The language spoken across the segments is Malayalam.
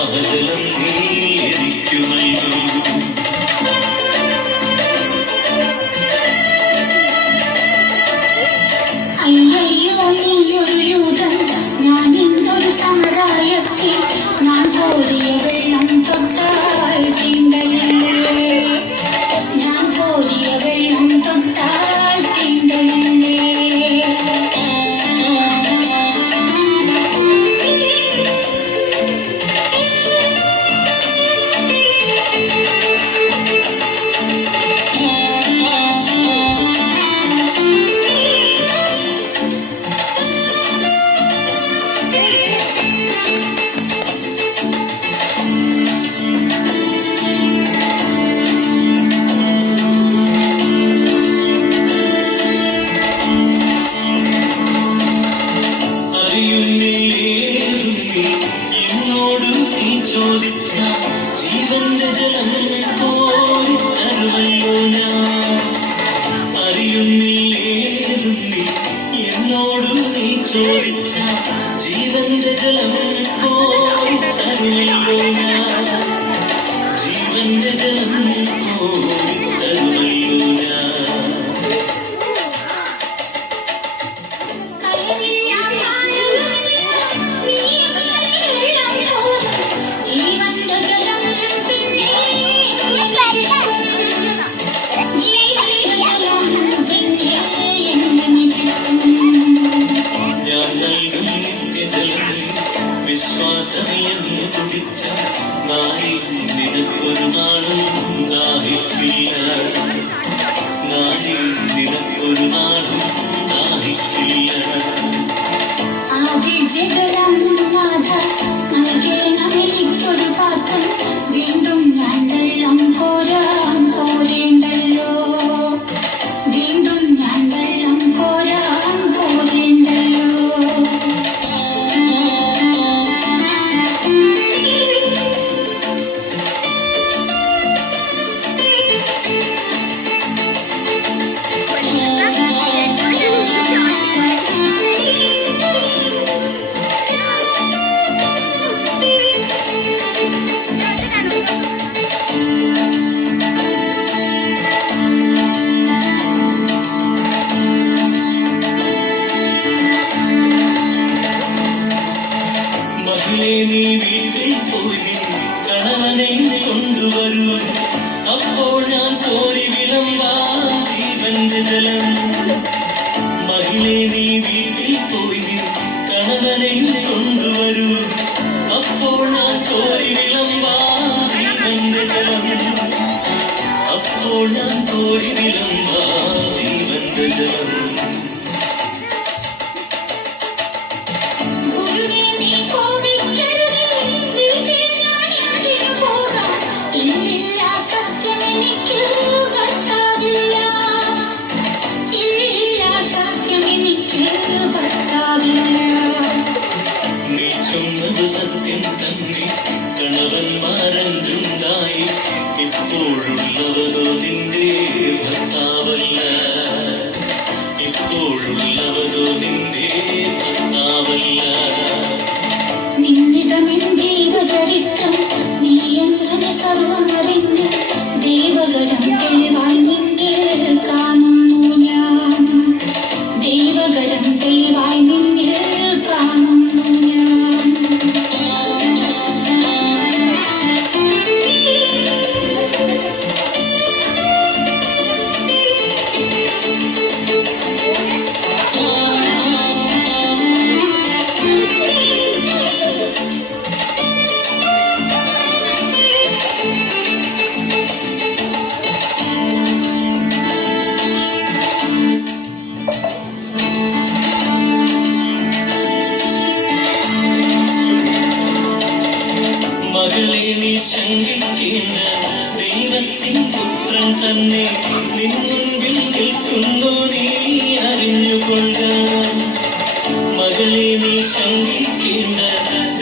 ദാഹജലം നീരിക്കുമല്ലോ. അയ്യോ നീയൊരു യൂതൻ, ഞാൻ ഇന്നൊരു സമുദായത്തിൽ ഞാൻ കോരിയ വെള്ളം തൊട്ടാൽ തീണ്ടയില്ലേ, ഞാൻ കോരിയ വെള്ളം തൊട്ടാൽ തീണ്ടയില്ലേ. ചോദിച്ച ജീവന്റെ ജലം കോരി തരുമല്ലോ ഞാൻ. അറിയുന്നില്ലേതും നീ എന്നോട് നീ ചോദിച്ച ജീവന്റെ ജലം കോരി തരുമല്ലോ ഞാൻ. ജീവന്റെ ജലം കോരി തരുമല്ലോ ഞാൻ. വിശ്വാസമെന്ന് കുടിച്ച നായി നിനക്കൊരു നാളും ദാഹിക്കില്ല. നായി നിനക്കൊരു നാളും ദാഹിക്കില്ല. എനിക്കൊരു പാത്രം വീണ്ടും ഞാൻ വെള്ളം കോരാൻ കോരേണ്ടല്ലോ, വീണ്ടും ഞാൻ വെള്ളം കോരാൻ കോരേണ്ടല്ലോ. നീ വീട്ടിൽ പോയി കണവനെ കൊണ്ടുവരൂ, അപ്പോൾ ഞാൻ കോരി വിളമ്പാം ജീവന്റെ ജലം. മഹിളെ നീ വീട്ടിൽ പോയി കണവനെ കൊണ്ടുവരൂ, അപ്പോൾ ഞാൻ കോരി വിളമ്പാം ജീവന്റെ ജലം. അപ്പോൾ ഞാൻ കോരി വിളമ്പാം ജീവന്റെ ജലം. സത്യം തന്നെ കണവന്മാരഞ്ചുണ്ടായി, ഇപ്പോഴുള്ളവരോ നിന്റെ ഭർത്താവല്ല. ഇപ്പോഴുള്ളവരോ നിന്റെ ഭർത്താവല്ല. നിന്നിതമെൻ ജീവചരിത്രം നീ എങ്ങനെ സർവമറിഞ്ഞ് ദൈവകരം തെളിവായി നിന്നിൽ കാണുന്നു ഞാൻ. ദൈവകരം തെളിവായി നിന്നിൽ കാണുന്നു ഞാൻ. മകളെ നീ ശങ്കിക്കേണ്ട, ദൈവത്തിൻ പുത്രൻ തന്നെ നിൻ മുൻപിൽ നിൽക്കുന്നു, നീ അറിഞ്ഞുകൊള്ളുക. മകളെ നീ ശങ്കിക്കേണ്ട,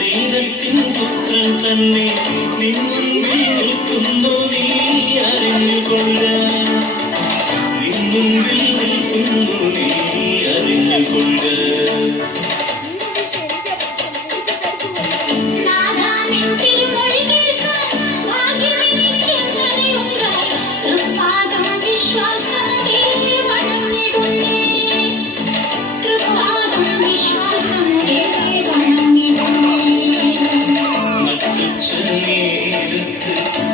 ദൈവത്തിൻ പുത്രൻ തന്നെ നിൻ മുൻപിൽ നിൽക്കുന്നു, നീ അറിഞ്ഞുകൊള്ളുക. നിൻ മുൻപിൽ നിൽക്കുന്നു, നീ അറിഞ്ഞുകൊള്ളുക. സന്മേദത്ത്